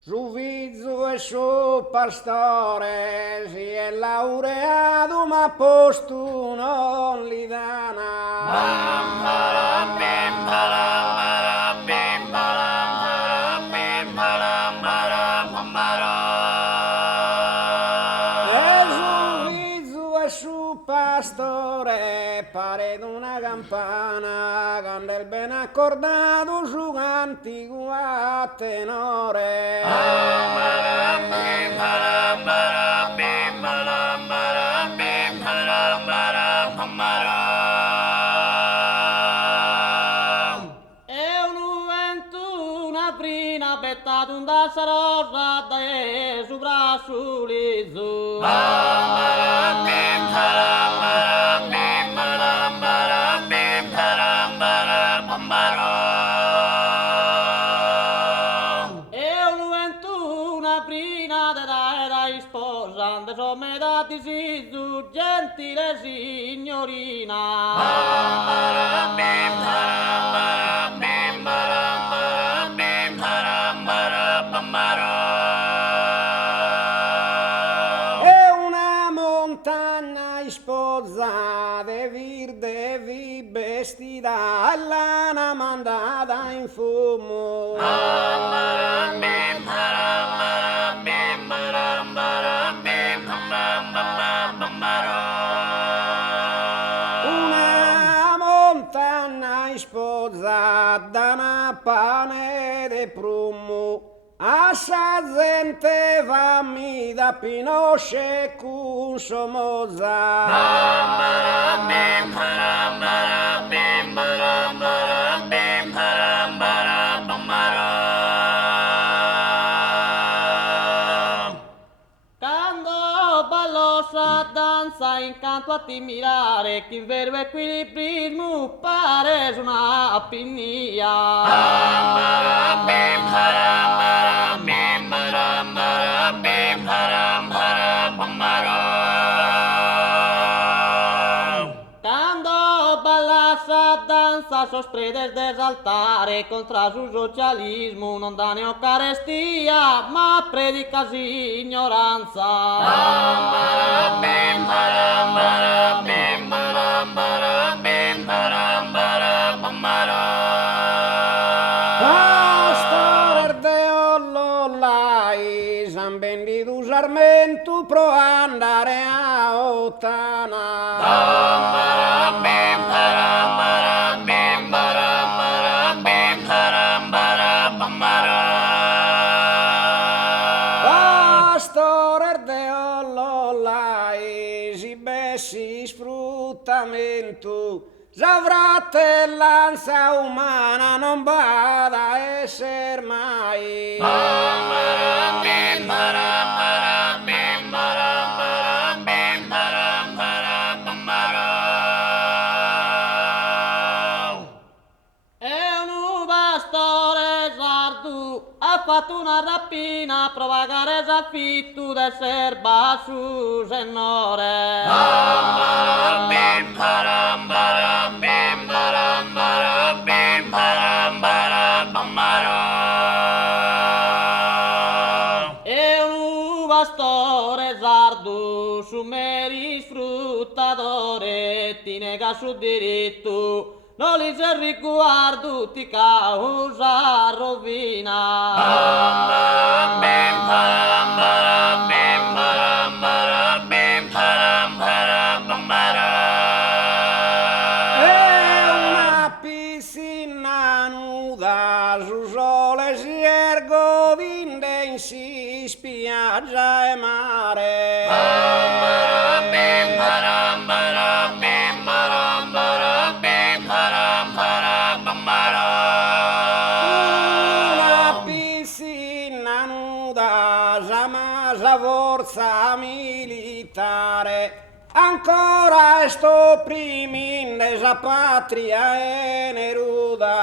Su figlio e su pastore si è laureato ma posto non li dana. E su figlio e su pastore pare d'una campana quando il ben accordato su cantico a tenore. È una prina bettato un dassa rosa da su braccio liso. È una prina era sposante, somme dati si su gentile signorina. È una montagna sposata, devi vestita, lana mandata in fumo. Una montagna sposata, da una pane de prumo. Assa gente fammi da pinosce con somoza. Quando ballo sa danza incanto a ti mirare, che in vero equilibrismo pare una pinnia. Quando balla sa danza sospredes desaltare contra su socialismo non dà né carestia ma predica ignoranza. Pastor de Ollolai, San Benditu Sarmentu pro andare a Ottana. Pastor de Ollolai, si bessi sfruttamento. La fratellanza umana non vada a essere mai. È un pastore sardo, ha fatto una rapina, provagare affitto del serba su senore. È un pastore sardo, su meri sfruttatore, ti nega su diritto, non li se riguardo, ti causa rovina. È una piscina nuda, su sole si ergo d'inde in si spiaggia e mare. Una piscina nuda, jamasa forza militare, ancora sto primi in esa patria e neruda.